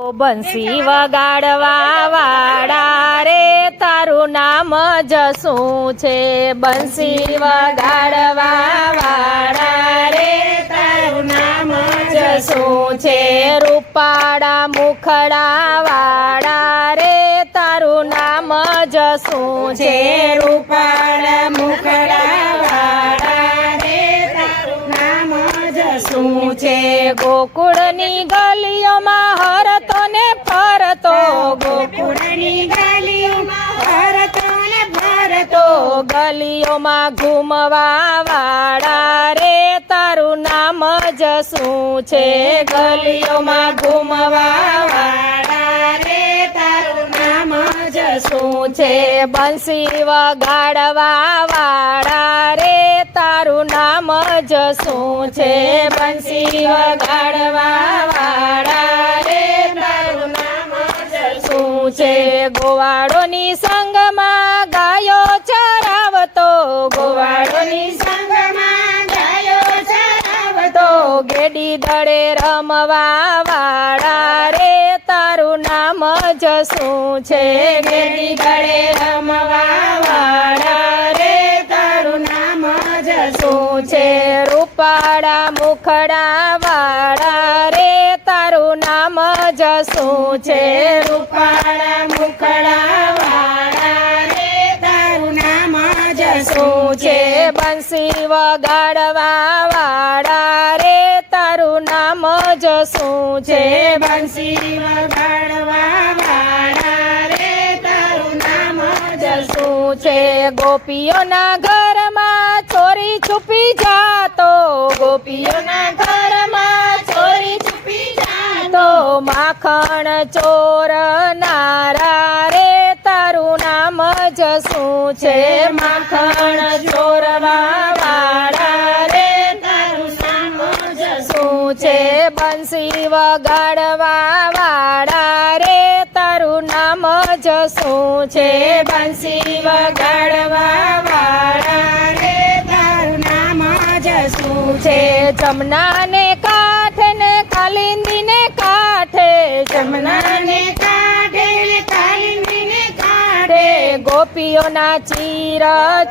બંસી વગાડવા વાળા રે તારું નામ જ શું છે? બંસી વગાડવા વાળા રે તારું નામ જ શું છે? રૂપાળા મુખડા વાળા રે તારું નામ જ શું છે? રૂપાળા મુખડા વાળા રે તારું નામ જ શું છે? ગોકુળની ગલીઓમાં હરતો ને ફરતો, ગોકુળની ગલીઓમાં હરતો ને ફરતો, ગલીઓમાં ઘૂમવા વાળા રે તારું નામ જ શું છે? ગલીઓમાં ઘૂમવા વાળા રે તારું નામ જ શું છે? બંસી વગાડવા વાળા રે તારું નામ જ શું છે? બંસી વગાડવા વાળા રે તારું નામ જ શું છે? ગોવાળોની સંગમાં ગાયો ચરાવતો, ગોવાળોની સંગમાં ગાયો ચરાવતો, ગેડી દળે રમવા વાળા રે તારું નામ જ શું છે? ગેડી દળે રમવા વાળા રે તારું નામ જ શું છે? રૂપાળા મુખડા વાળા રે તારું નામ જ શું છે? રૂપાળા મુખડા વાળા રે તારું નામ જ શું છે? બંસી વગાડવા વાળા રે તારું નામ જ શું છે? બંસી વગાડવા વાળા રે તારું નામ જ શું છે? ગોપીઓના ઘરમાં ચોરી છુપી જાતો, ગોપીઓના ઘરમાં ચોરી છુપી જાતો, માખણ ચોર નારા રે તારું નામ જ શું છે? માખણ ચોરવા વાળા રે તારું નામ જ શું છે? બંસી વગાડવા વાળા રે તારું નામ જ શું છે? બંસી વગાડવા વાળા રે તારું નામ જ શું છે? જમના ને કાંઠે ને કાલિંદી ને કાંઠે, જમના ને કાંઠે ને કાલિંદી ને કાંઠે, ગોપીઓના ચીર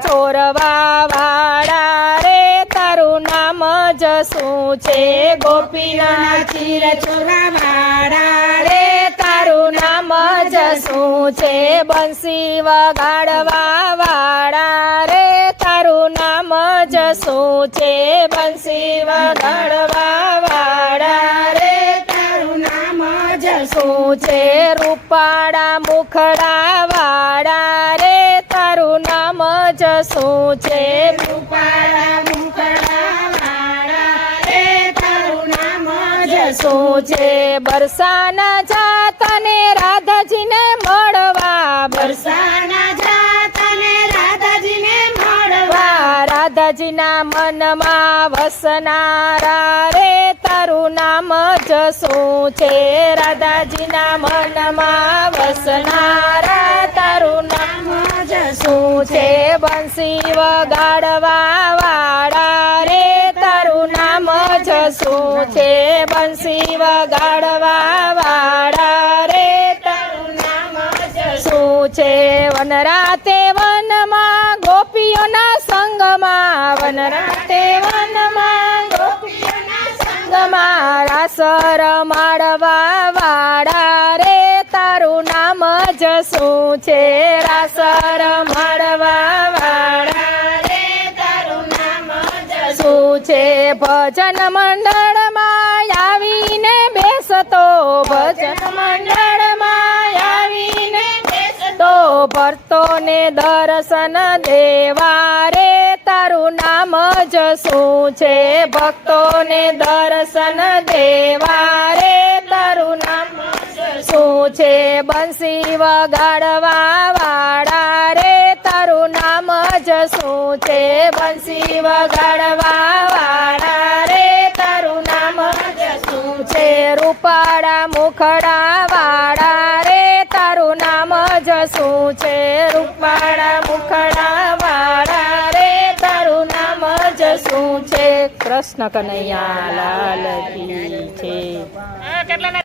ચોરવા વાળા રે તારું નામ જ શું છે? ગોપીઓના ચીર ચોરવા વાળા રે તારું નામ જ શું છે? બંસી વગાડવા વાળા રે તારું નામ જ શું છે? બંસી વગાડવા વાળા રે તારું નામ જ શું છે? રૂપાળા મુખડા વાળા રે તારું નામ જ શું છે? રૂપાળા મુખડા વાળા રે તારું નામ જ શું છે? બરસાના જાતને રાધાજીને મળવા, બરસાના જાતને રાધાજીને મળવા, રાધાજીના મનમાં વસનારા રે તારું નામ જ શું છે? રાધાજીના મનમાં વસનારા તારું નામ જ શું છે? બંસી વગાડવા વાળા રે તારું નામ જ શું છે? બંસી વગાડવા વાળા રે તારું નામ જ શું છે? વનરાતે વનમાં ગોપીઓના સંગમાં, વનરાતે વનમાં ગોપીઓના સંગમાં, રાસ રમાડવા વાળા રે તારું નામ જ શું છે? રાસ રમાડવા વાળા રે તારું નામ જ શું છે? ભજન મંડળમાં આવીને બેસતો, ભજન મંડળમાં આવીને બેસતો, ભરતો ને દર્શન દેવા રે તારું નામ જ શું છે? ભક્તોને દર્શન દેવા રે તારું નામ જ શું છે? બંસી વગાડવા વાળા રે તારું નામ જ શું છે? બંસી વગાડવા વાળા રે તારું નામ જ શું છે? રૂપાળા મુખડા વાળા રે તારું નામ જ શું છે? રૂપાળા મુખડા વાળા રે તારું નામ જ શું છે? કૃષ્ણ કનૈયા લાલ કી છે.